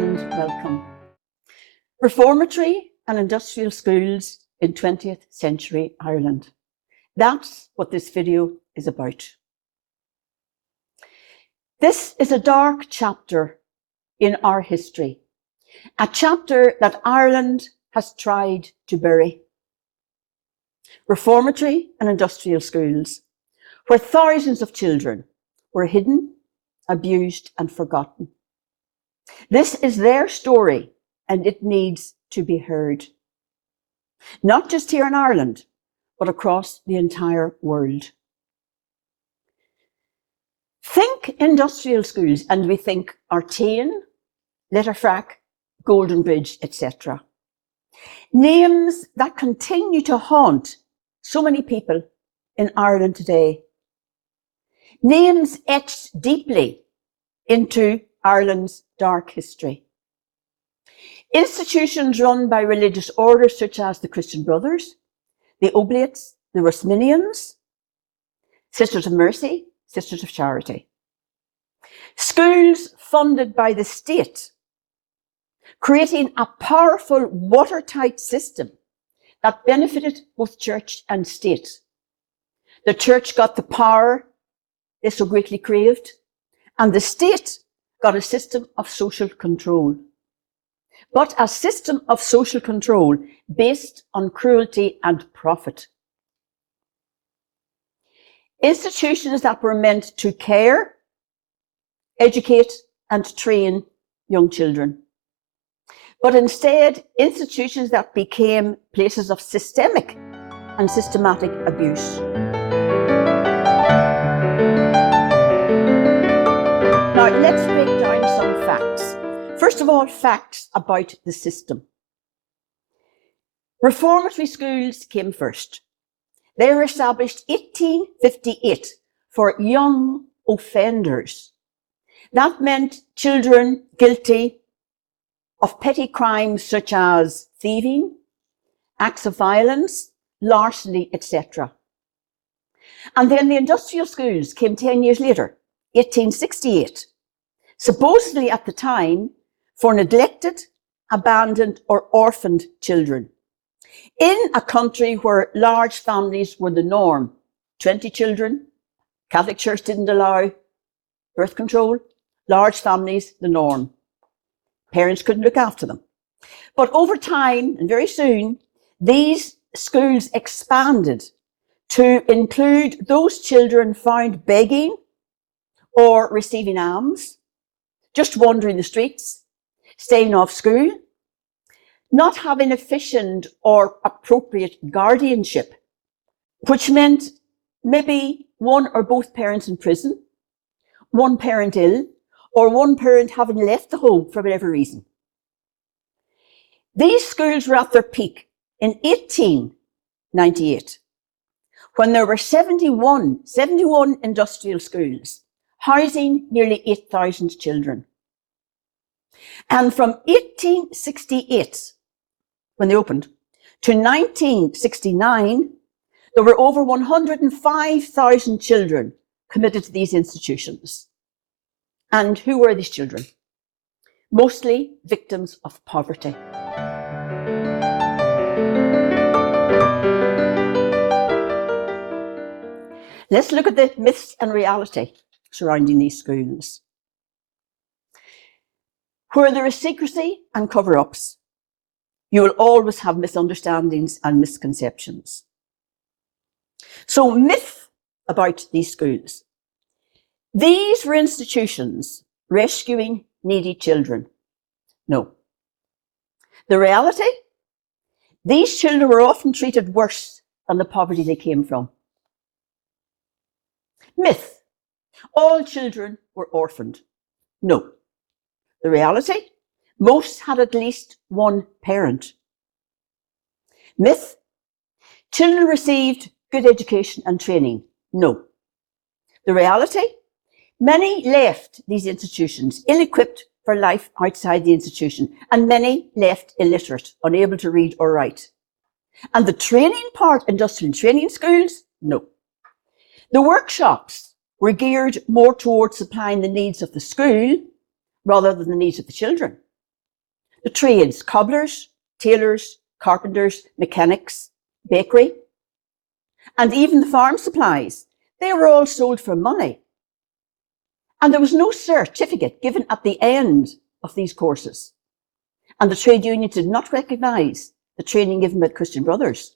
and welcome. Reformatory and industrial schools in 20th century Ireland. That's what this video is about. This is a dark chapter in our history, a chapter that Ireland has tried to bury. Reformatory and industrial schools, where thousands of children were hidden, abused and forgotten. This is their story and it needs to be heard. Not just here in Ireland, but across the entire world. Think industrial schools and we think Artane, Letterfrack, Golden Bridge, etc. Names that continue to haunt so many people in Ireland today. Names etched deeply into Ireland's dark history. Institutions run by religious orders such as the Christian Brothers, the Oblates, the Rosminians, Sisters of Mercy, Sisters of Charity. Schools funded by the state, creating a powerful watertight system that benefited both church and state. The church got the power they so greatly craved, and the state got a system of social control. But a system of social control based on cruelty and profit. Institutions that were meant to care, educate and train young children. But instead, institutions that became places of systemic and systematic abuse. Now, let's break down some facts. First of all, facts about the system. Reformatory schools came first. They were established 1858 for young offenders. That meant children guilty of petty crimes such as thieving, acts of violence, larceny, etc. And then the industrial schools came 10 years later, 1868, supposedly at the time for neglected, abandoned or orphaned children. In a country where large families were the norm, 20 children, Catholic Church didn't allow birth control, large families, the norm. Parents couldn't look after them. But over time, and very soon, these schools expanded to include those children found begging or receiving alms, just wandering the streets, staying off school, not having efficient or appropriate guardianship, which meant maybe one or both parents in prison, one parent ill, or one parent having left the home for whatever reason. These schools were at their peak in 1898, when there were 71 industrial schools, housing nearly 8,000 children. And from 1868, when they opened, to 1969, there were over 105,000 children committed to these institutions. And who were these children? Mostly victims of poverty. Let's look at the myths and reality surrounding these schools. Where there is secrecy and cover-ups, you will always have misunderstandings and misconceptions. So, myth about these schools. These were institutions rescuing needy children. No. The reality? These children were often treated worse than the poverty they came from. Myth. All children were orphaned. No. The reality? Most had at least one parent. Myth. Children received good education and training. No. The reality? Many left these institutions ill-equipped for life outside the institution, and many left illiterate, unable to read or write. And the training part, industrial training schools? No. The workshops were geared more towards supplying the needs of the school rather than the needs of the children. The trades, cobblers, tailors, carpenters, mechanics, bakery, and even the farm supplies, they were all sold for money. And there was no certificate given at the end of these courses. And the trade unions did not recognise the training given by the Christian Brothers.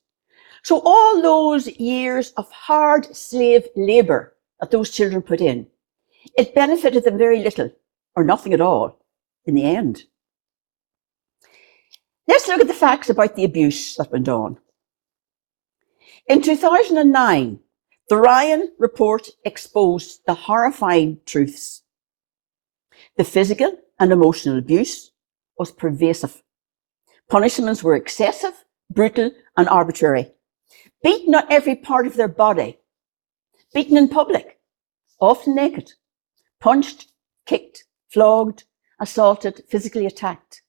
So all those years of hard slave labour that those children put in, it benefited them very little or nothing at all in the end. Let's look at the facts about the abuse that went on. In 2009, the Ryan report exposed the horrifying truths. The physical and emotional abuse was pervasive. Punishments were excessive, brutal, and arbitrary. Beaten on every part of their body, beaten in public, often naked, punched, kicked, flogged, assaulted, physically attacked,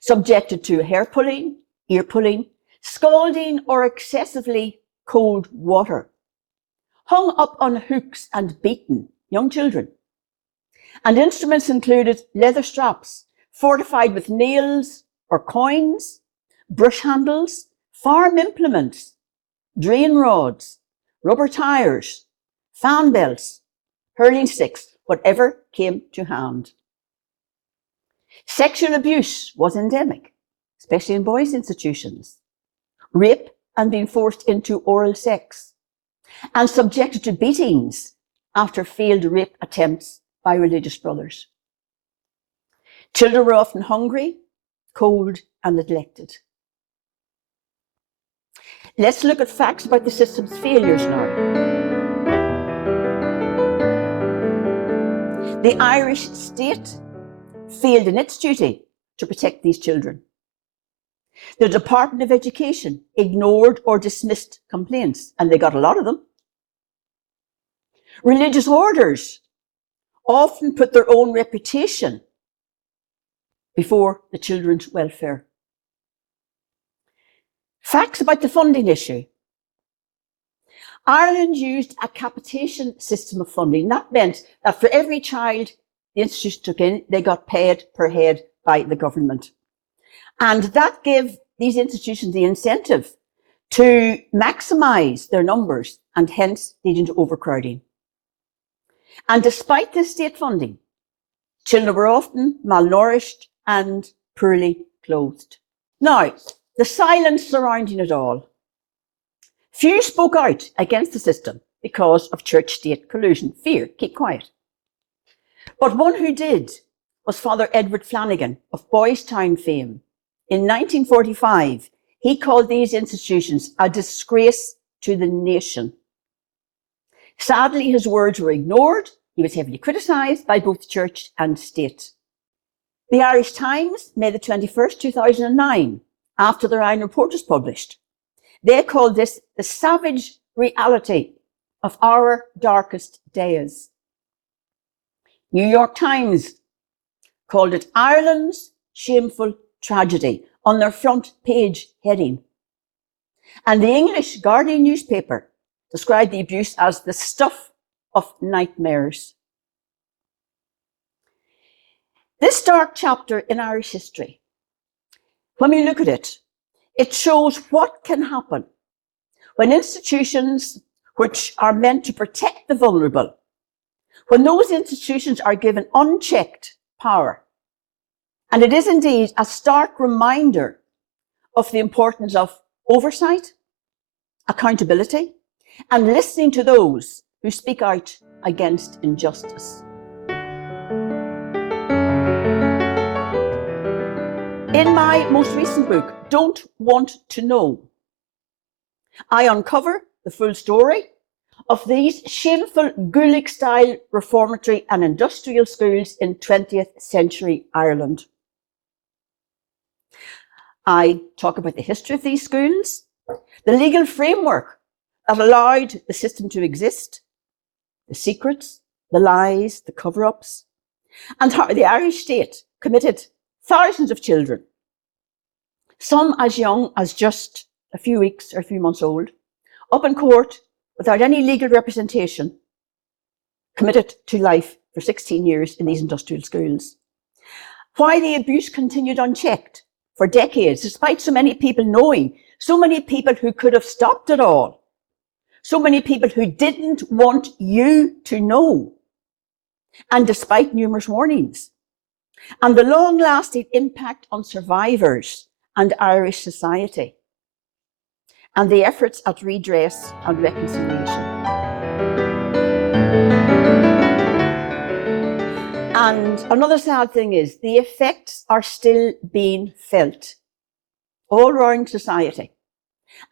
subjected to hair pulling, ear pulling, scalding or excessively cold water, hung up on hooks and beaten young children. And instruments included leather straps fortified with nails or coins, brush handles, farm implements, drain rods, rubber tires, fan belts, hurling sticks, whatever came to hand. Sexual abuse was endemic, especially in boys' institutions. Rape and being forced into oral sex, and subjected to beatings after failed rape attempts by religious brothers. Children were often hungry, cold, and neglected. Let's look at facts about the system's failures now. The Irish state failed in its duty to protect these children. The Department of Education ignored or dismissed complaints, and they got a lot of them. Religious orders often put their own reputation before the children's welfare. Facts about the funding issue. Ireland used a capitation system of funding. That meant that for every child the institution took in, they got paid per head by the government. And that gave these institutions the incentive to maximise their numbers and hence lead into overcrowding. And despite this state funding, children were often malnourished and poorly clothed. Now, the silence surrounding it all. Few spoke out against the system because of church-state collusion. Fear, keep quiet. But one who did was Father Edward Flanagan of Boystown fame. In 1945, he called these institutions a disgrace to the nation. Sadly, his words were ignored. He was heavily criticised by both church and state. The Irish Times, May the 21st, 2009, after the Ryan report was published, they called this the savage reality of our darkest days. New York Times called it Ireland's shameful tragedy on their front page heading. And the English Guardian newspaper described the abuse as the stuff of nightmares. This dark chapter in Irish history, when we look at it, it shows what can happen when institutions which are meant to protect the vulnerable, when those institutions are given unchecked power. And it is indeed a stark reminder of the importance of oversight, accountability, and listening to those who speak out against injustice. In my most recent book, Don't Want to Know, I uncover the full story of these shameful Gaelic-style reformatory and industrial schools in 20th century Ireland. I talk about the history of these schools, the legal framework that allowed the system to exist, the secrets, the lies, the cover-ups, and how the Irish state committed thousands of children, some as young as just a few weeks or a few months old, up in court without any legal representation, committed to life for 16 years in these industrial schools. Why the abuse continued unchecked for decades, despite so many people knowing, so many people who could have stopped it all, so many people who didn't want you to know, and despite numerous warnings, and the long-lasting impact on survivors and Irish society, and the efforts at redress and reconciliation. And another sad thing is the effects are still being felt all around society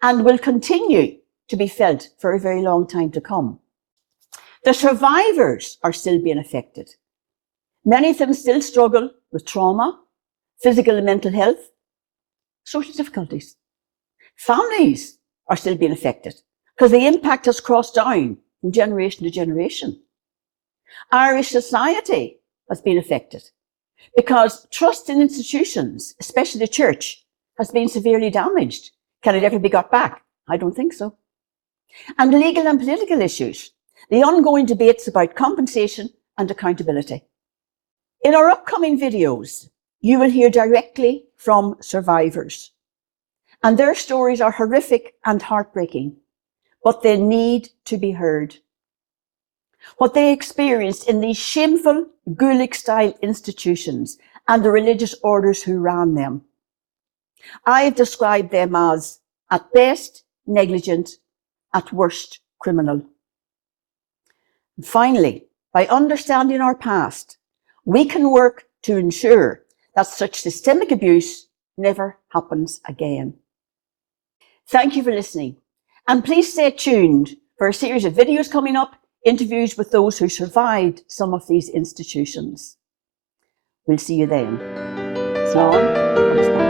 and will continue to be felt for a very long time to come. The survivors are still being affected. Many of them still struggle with trauma, physical and mental health, social difficulties. Families are still being affected because the impact has crossed down from generation to generation. Irish society has been affected because trust in institutions, especially the church, has been severely damaged. Can it ever be got back? I don't think so. And legal and political issues, the ongoing debates about compensation and accountability. In our upcoming videos, you will hear directly from survivors. And their stories are horrific and heartbreaking, but they need to be heard. What they experienced in these shameful Gulag-style institutions and the religious orders who ran them. I have described them as, at best, negligent, at worst, criminal. And finally, by understanding our past, we can work to ensure that such systemic abuse never happens again. Thank you for listening, and please stay tuned for a series of videos coming up, interviews with those who survived some of these institutions. We'll see you then. Slán.